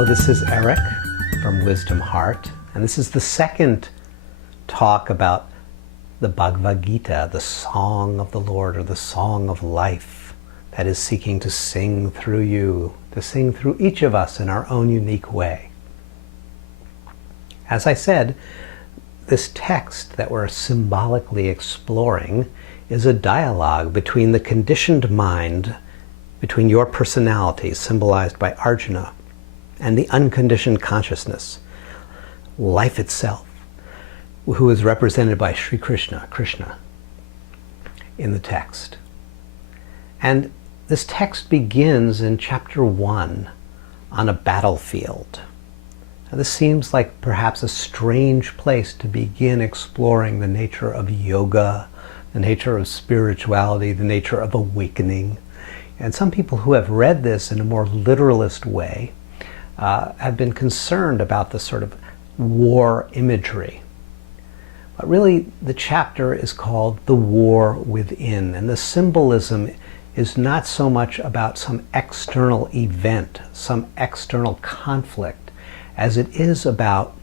Hello, this is Eric from Wisdom Heart, and this is the second talk about the Bhagavad Gita, the song of the Lord, or the song of life that is seeking to sing through you, to sing through each of us in our own unique way. As I said, this text that we're symbolically exploring is a dialogue between the conditioned mind, between your personality, symbolized by Arjuna, and the unconditioned consciousness, life itself, who is represented by Sri Krishna, in the text. And this text begins in chapter 1 on a battlefield. Now, this seems like perhaps a strange place to begin exploring the nature of yoga, the nature of spirituality, the nature of awakening. And some people who have read this in a more literalist way have been concerned about the sort of war imagery. But really, the chapter is called The War Within, and the symbolism is not so much about some external event, some external conflict, as it is about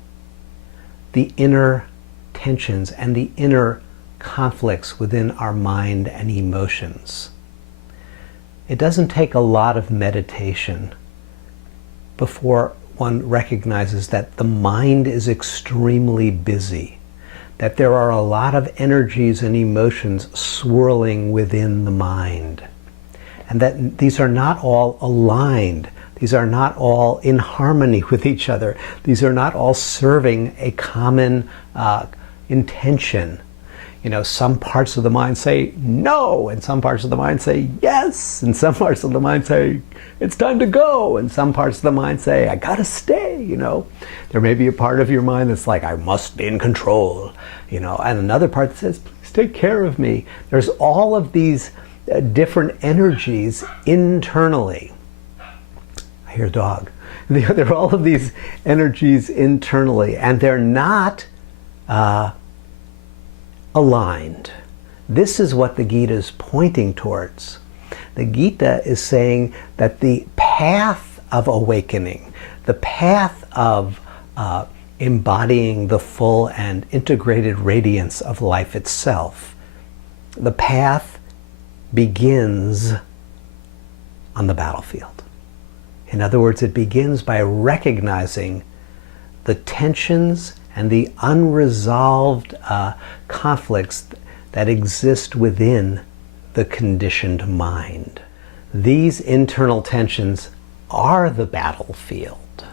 the inner tensions and the inner conflicts within our mind and emotions. It doesn't take a lot of meditation before one recognizes that the mind is extremely busy, that there are a lot of energies and emotions swirling within the mind, and that these are not all aligned. These are not all in harmony with each other. These are not all serving a common intention. You know, some parts of the mind say no, and some parts of the mind say yes, and some parts of the mind say it's time to go, and some parts of the mind say I gotta stay, you know. There may be a part of your mind that's like, I must be in control, you know, and another part that says, please take care of me. There's all of these different energies internally. I hear a dog. There are all of these energies internally, and they're not aligned. This is what the Gita is pointing towards. The Gita is saying that the path of awakening, the path of embodying the full and integrated radiance of life itself, the path begins on the battlefield. In other words, it begins by recognizing the tensions and the unresolved conflicts that exist within the conditioned mind. These internal tensions are the battlefield,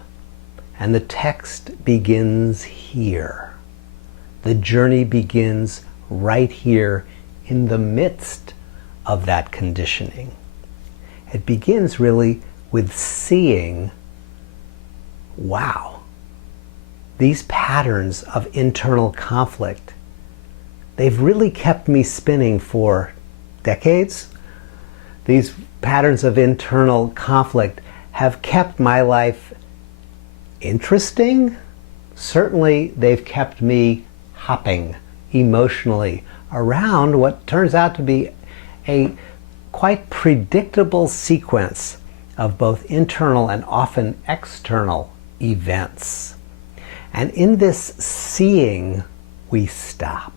and the text begins here. The journey begins right here in the midst of that conditioning. It begins really with seeing, wow, these patterns of internal conflict, they've really kept me spinning for decades. These patterns of internal conflict have kept my life interesting. Certainly, they've kept me hopping emotionally around what turns out to be a quite predictable sequence of both internal and often external events. And in this seeing, we stop.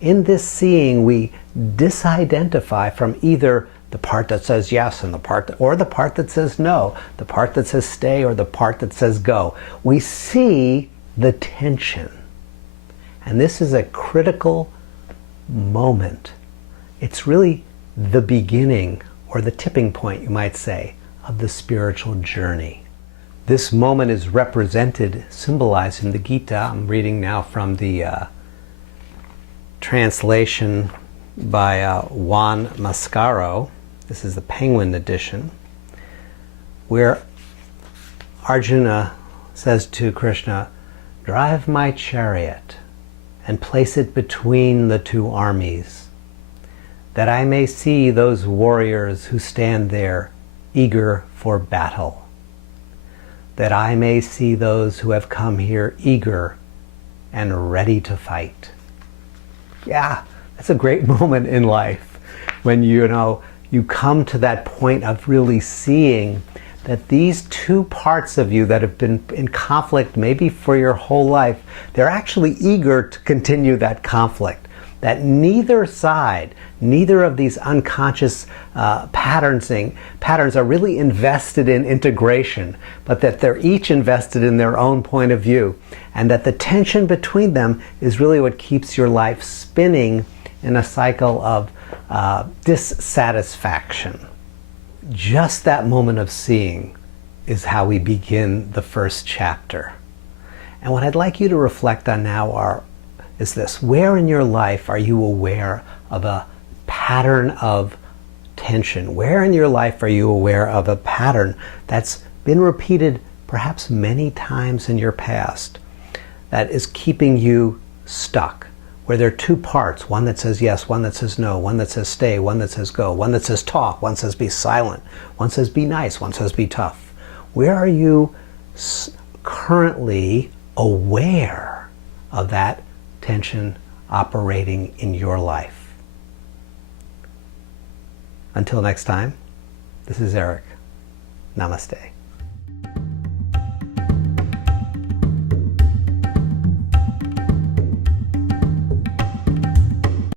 In this seeing, we disidentify from either the part that says yes and the part that says no, the part that says stay or the part that says go. We see the tension. And this is a critical moment. It's really the beginning, or the tipping point, you might say, of the spiritual journey. This moment is represented, symbolized in the Gita. I'm reading now from the translation by Juan Mascaro. This is the Penguin edition, where Arjuna says to Krishna, drive my chariot and place it between the two armies, that I may see those warriors who stand there eager for battle, that I may see those who have come here eager and ready to fight. Yeah, that's a great moment in life when you come to that point of really seeing that these two parts of you that have been in conflict maybe for your whole life, they're actually eager to continue that conflict. That neither side, neither of these unconscious patterns are really invested in integration, but that they're each invested in their own point of view, and that the tension between them is really what keeps your life spinning in a cycle of dissatisfaction. Just that moment of seeing is how we begin the first chapter. And what I'd like you to reflect on now is this: where in your life are you aware of a pattern of tension? Where in your life are you aware of a pattern that's been repeated perhaps many times in your past that is keeping you stuck? Where there are two parts, one that says yes, one that says no, one that says stay, one that says go, one that says talk, one says be silent, one says be nice, one says be tough. Where are you currently aware of that tension operating in your life? Until next time, this is Eric. Namaste.